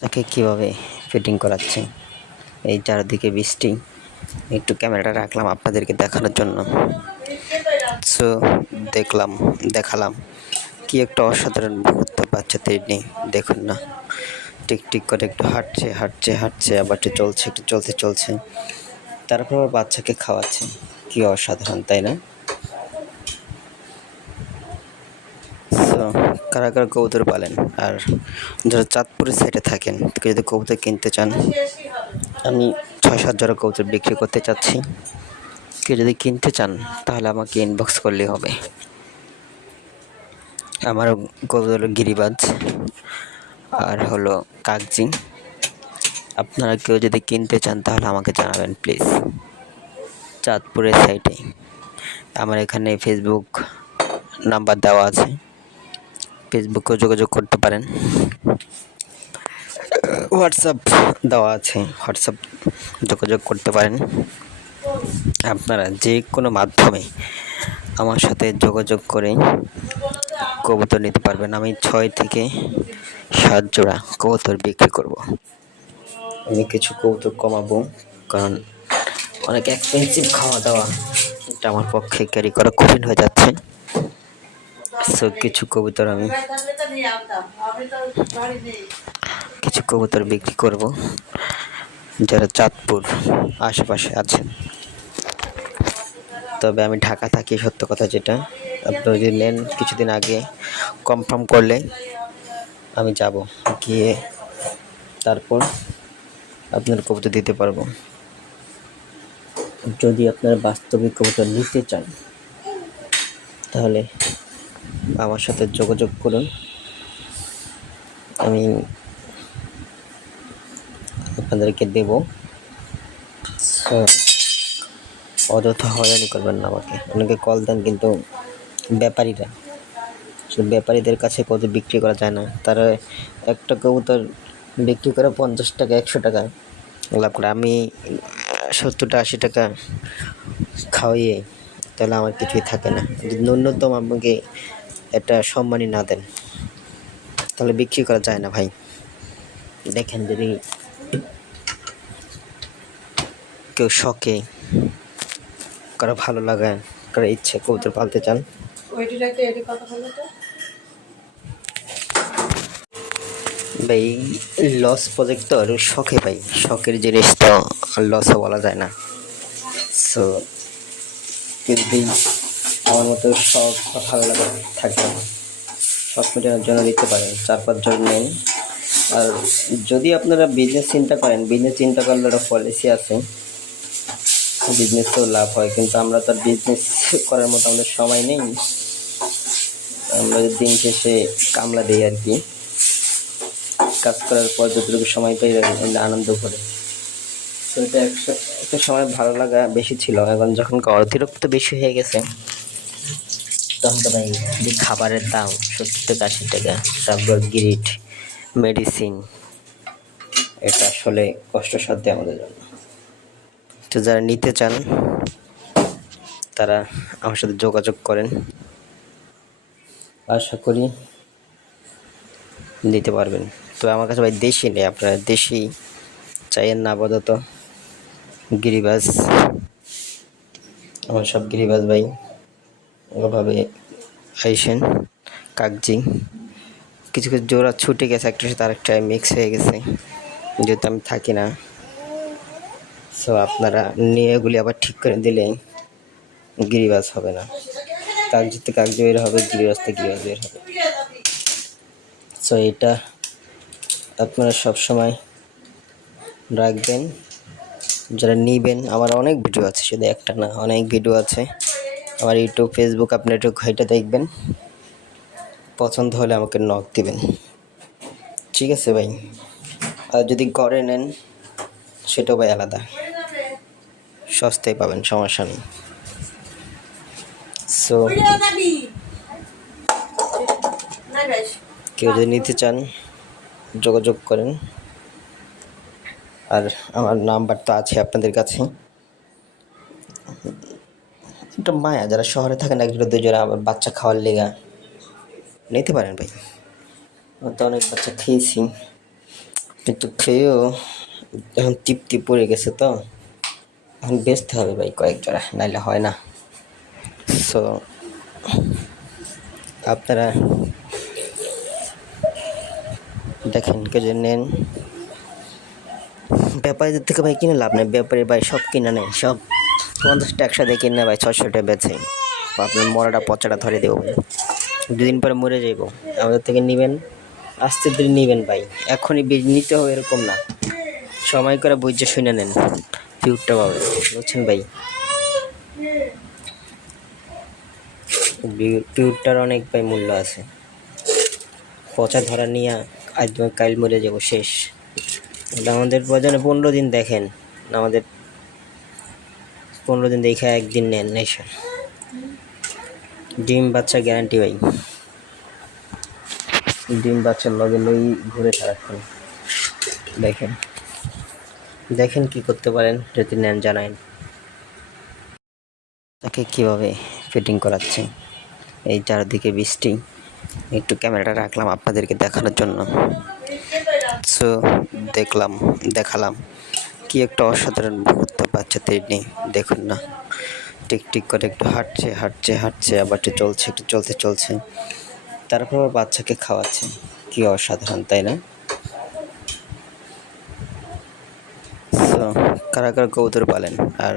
তাকে কিভাবে ফিটিং করাচ্ছে। এই চারদিকে বৃষ্টি, একটু ক্যামেরাটা রাখলাম আপনাদেরকে দেখানোর জন্য। সো দেখালাম কি একটা অসাধারণ মুহূর্ত বাচ্চাদের নিয়ে। দেখুন না, টিকটিক করে একটু হাঁটছে আবার একটু চলছে, তারপর আবার বাচ্চাকে খাওয়াচ্ছে। কি অসাধারণ, তাই না? সো কারা কবুতর পালেন, আর যারা চাঁদপুরের সাইডে থাকেন, কেউ যদি কবুতর কিনতে চান, আমি 6-7 জোড়া কবুতর বিক্রি করতে চাচ্ছি। কেউ যদি কিনতে চান তাহলে আমাকে ইনবক্স করলেই হবে। আমার কবুতর গিরিবাজ আর হলো কাগজি। আপনারা কেউ যদি কিনতে চান তাহলে আমাকে জানাবেন প্লিজ। চাঁদপুরের সাইডে আমার এখানে ফেসবুক নাম্বার দেওয়া আছে, ফেসবুকেও যোগাযোগ করতে পারেন। হোয়াটসঅ্যাপ দেওয়া আছে, হোয়াটসঅ্যাপ যোগাযোগ করতে পারেন। আপনারা যে কোনো মাধ্যমে আমার সাথে যোগাযোগ করে কবুতর নিতে পারবেন। আমি 6 থেকে 7 জোড়া কবুতর বিক্রি করব। আমি কিছু কবুতর কমাবো, কারণ অনেক এক্সপেন্সিভ খাওয়া দাওয়া, এটা আমার পক্ষে ক্যারি করা কঠিন হয়ে যাচ্ছে। সো কিছু কবুতর বিক্রি করব যারা চাঁদপুর আশেপাশে আছেন। তবে আমি ঢাকা থাকি, সত্য কথা যেটা। আপনি যদি নেন কিছুদিন আগে কনফার্ম করলে আমি যাব, গিয়ে তারপর আপনার কবুতর দিতে পারবো। যদি আপনারা বাস্তবিক কবুতর নিতে চান তাহলে আমার সাথে যোগাযোগ করুন। আমি আপনাদেরকে দেব। অযথা হয়রানি করবেন না আমাকে। অনেকে কল দেন কিন্তু ব্যাপারীদের কাছে কবুতর বিক্রি করা যায় না। তারা একটা কবুতর বিক্রি করে 50 টাকা 100 টাকা লাভ করে। আমি 70-80 টাকা খাওয়াইয়ে তাহলে আমার কিছুই থাকে না। যদি ন্যূনতম আমাকে একটা সম্মানই না দেন তাহলে বিক্রি করা যায় না ভাই। দেখেন, যদি কেউ শখে, কারো ভালো লাগে, কারো ইচ্ছে কবুতর পালতে চান, ভাই লস প্রজেক্ট তো আর শখে, ভাই শখের জিনিস তো লসও বলা যায় না। সো যদি আমার মতো শখ ভালো লাগা থাকে, শখ মেটানোর জন্য নিতে পারেন। 4-5 জন নেন। আর যদি আপনারা বিজনেস চিন্তা করলে একটা পলিসি আছে, বিজনেস তো লাভ হয়, কিন্তু আমরা তো আর বিজনেস করার মতো আমাদের সময় নেই। আমরা দিন শেষে কামলা দিই আর কি, কাজ করার পর যতটুকু সময় পাই আনন্দ করে। তো এটা একটা সময় ভালো লাগা বেশি ছিল, এখন যখন অতিরিক্ত বেশি হয়ে গেছে তখন তো ভাই যে খাবারের দাম 70-80 টাকা, তারপর গ্রিট, মেডিসিন, এটা আসলে কষ্টসাধ্য আমাদের জন্য। তো যারা নিতে চান তারা আমার সাথে যোগাযোগ করেন, আশা করি নিতে পারবেন। তো আমার কাছে ভাই দেশি নেই, আপনারা দেশি চাইয়েন না আপাতত। গিরিবাজ, আমার সব গিরিবাজ ভাই ওভাবে আইসেন। কাগজি কিছু জোড়া ছুটে গেছে, একটার সাথে আরেকটা মিক্স হয়ে গেছে যেহেতু আমি থাকি না। সো আপনারা নিয়ে এগুলি আবার ঠিক করে দিলে গিরিবাজ হবে না। কাগজিতে কাগজি বের হবে, গিরিবাজতে গিরিবাজ বের হবে। সো এটা আপনারা সবসময় রাখবেন। যারা নিবেন, আমার অনেক ভিডিও আছে, শুধু একটা না, অনেক ভিডিও আছে আমার ইউটিউব, ফেসবুক, আপনি একটু ঘাইটা দেখবেন। পছন্দ হলে আমাকে নক দিবেন, ঠিক আছে ভাই? আর যদি ঘরে নেন সেটাও ভাই আলাদা, সস্তায় পাবেন, সমস্যা নেই। সো কেউ যদি নিতে চান যোগাযোগ করেন। আর আমার নাম্বার তো আছে আপনাদের কাছে। একটা মায়া, যারা শহরে থাকেন, 1-2 জোড়া আবার বাচ্চা খাওয়ার লেগা নিতে পারেন ভাই। তো অনেক বাচ্চা খেয়েছি, কিন্তু খেয়েও এখন তৃপ্তি পড়ে গেছে, তো এখন বেচতে হবে ভাই কয়েক জোড়া, নাইলে হয় না। সো আপনারা দেখেন কে যে নেন, ব্যাপারীদের থেকে ভাই কিনে লাভ নেই, ব্যাপারী ভাই সব কিনে নেয়, সব 50টা একসাথে কিনে ভাই 600টা বেচে, আপনার মরাটা পচাটা ধরে দেবো ভাই, দুদিন পরে মরে যাইব। আমাদের থেকে নেবেন, আস্তে ধীরে নেবেন ভাই, এখনই নিতে হবে এরকম না, সময় করে বুঝে শুনে নেন, পিউরটা পাবেন, বুঝছেন ভাই। পিউরটার অনেক ভাই মূল্য আছে, পচা ধরা নিয়ে আজ কাইল মরে যাবো শেষ। আমাদের বাজারে 15 দিন দেখেন, আমাদের 15 দিন দেখে একদিন নেন নেশা, ডিম বাচ্চা গ্যারান্টি ভাই, ডিম বাচ্চার লগে লই ঘুরে সারাক্ষণ। দেখেন দেখেন কি করতে পারেন যদি নেন জানাইন। তাকে কীভাবে ফিটিং করাচ্ছে, এই চারদিকে বৃষ্টি, একটু ক্যামেরাটা রাখলাম আপনাদেরকে দেখানোর জন্য। সো দেখালাম কি একটা অসাধারণ মুহূর্ত বাচ্চাদের নিয়ে, দেখুন না, টিকটিক করে একটু হাঁটছে আবার একটু চলছে, তারপর আবার বাচ্চাকে খাওয়াচ্ছে, কি অসাধারণ তাই না? সো কারা কবুতর পালেন, আর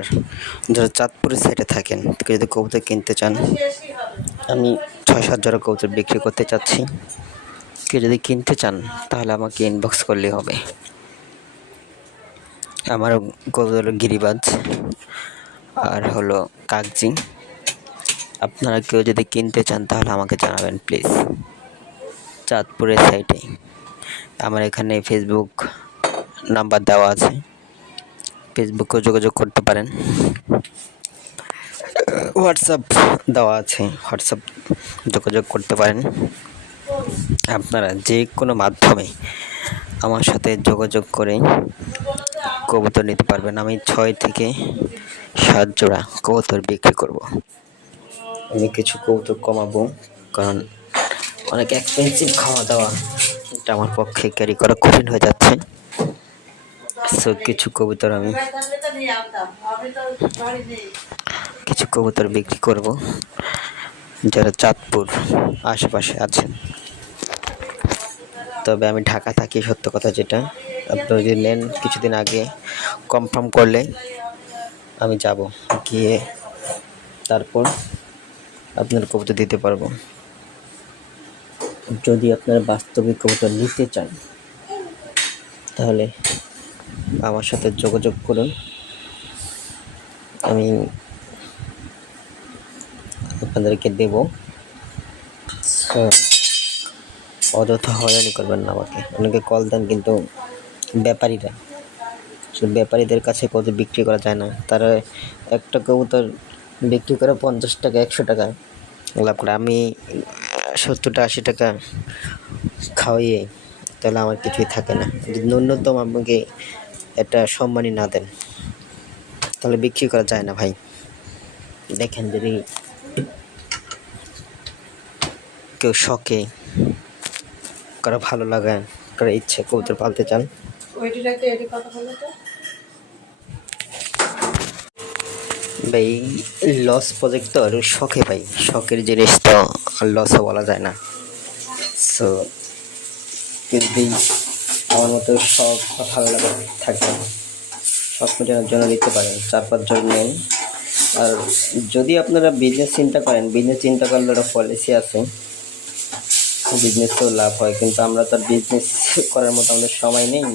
যারা চাঁদপুরের সাইডে থাকেন, যদি কবুতর কিনতে চান, আমি 6-7 জোড়া কবুতর বিক্রি করতে চাচ্ছি, কেউ যদি কিনতে চান তাহলে আমাকে ইনবক্স করলেই হবে। আমার কবুতর গিরিবাজ আর হলো কাগজি, আপনারা কেউ যদি কিনতে চান তাহলে আমাকে জানাবেন প্লিজ। চাঁদপুরের সাইডে আমার এখানে ফেসবুক নাম্বার দেওয়া আছে, ফেসবুকেও যোগাযোগ করতে পারেন, হোয়াটসঅ্যাপ দেওয়া আছে, হোয়াটসঅ্যাপ যোগাযোগ করতে পারেন। আপনারা যে কোনো মাধ্যমে আমার সাথে যোগাযোগ করে কবুতর নিতে পারবেন। আমি 6 থেকে 7 জোড়া কবুতর বিক্রি করব। আমি কিছু কবুতর কমাবো, কারণ অনেক এক্সপেন্সিভ খাওয়া দাওয়া, এটা আমার পক্ষে ক্যারি করা কঠিন হয়ে যাচ্ছে। সো কিছু কবুতর বিক্রি করব যারা চাঁদপুর আশেপাশে আছেন। তবে আমি ঢাকা থাকি, সত্য কথা যেটা, আপনারা যদি নেন কিছুদিন আগে কনফার্ম করলে আমি যাব, গিয়ে তারপর আপনার কবুতর দিতে পারবো। যদি আপনারা বাস্তবিক কবুতর নিতে চান তাহলে আমার সাথে যোগাযোগ করুন, আমি আপনাদেরকে দেব। অযথা হয়রানি করবেন না আমাকে, অনেকে কল দেন কিন্তু ব্যাপারীদের কাছে কবুতর বিক্রি করা যায় না, তারা একটা কবুতর বিক্রি করে 50 টাকা 100 টাকা লাভ করে, আমি 70-80 টাকা খাওয়াইয়ে, তাহলে আমার কিছুই থাকে না। যদি ন্যূনতম আমাকে একটা সম্মানই না দেন তাহলে বিক্রি করা যায় না ভাই। দেখেন যদি কেউ শখে, কারো ভালো লাগে, কারো ইচ্ছে কবুতর পালতে চান, ভাই লস প্রজেক্ট তো আর শখে ভাই, শখের জিনিস তো লসও বলা যায় না। সো যদি আমার মতো শখ ভালো লাগা থাকে, শখ মেটানোর জন্য নিতে পারেন, 4-5 জন নেন। আর যদি আপনারা বিজনেস চিন্তা করলে একটা পলিসি আছে, বিজনেস তো লাভ হয়, কিন্তু আমরা তো বিজনেস করার মতো আমাদের সময় নেই,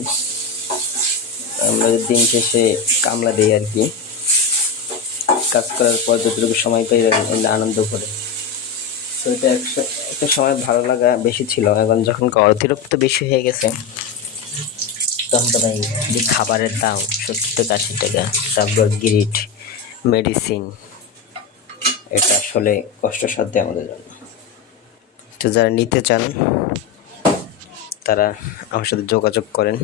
আমরা দিন শেষে কামলা দিই আর কি, কাজ করার পর যতটুকু সময় পাই আনন্দ করে। তো এটা একটা সময় ভালো লাগা বেশি ছিল, এখন যখন অতিরিক্ত বেশি হয়ে গেছে তখন তো ভাই যে খাবারের দাম 70-80 টাকা, তারপর গ্রিড, মেডিসিন, এটা আসলে কষ্টসাধ্য আমাদের জন্য। তো যারা নিতে চান তারা আমার সাথে যোগাযোগ করেন,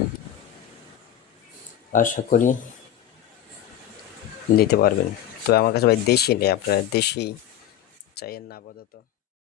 আশা করি নিতে পারবেন। তো আমার কাছে ভাই দেশি নেই, আপনারা দেশি চাইয়েন না আপাতত।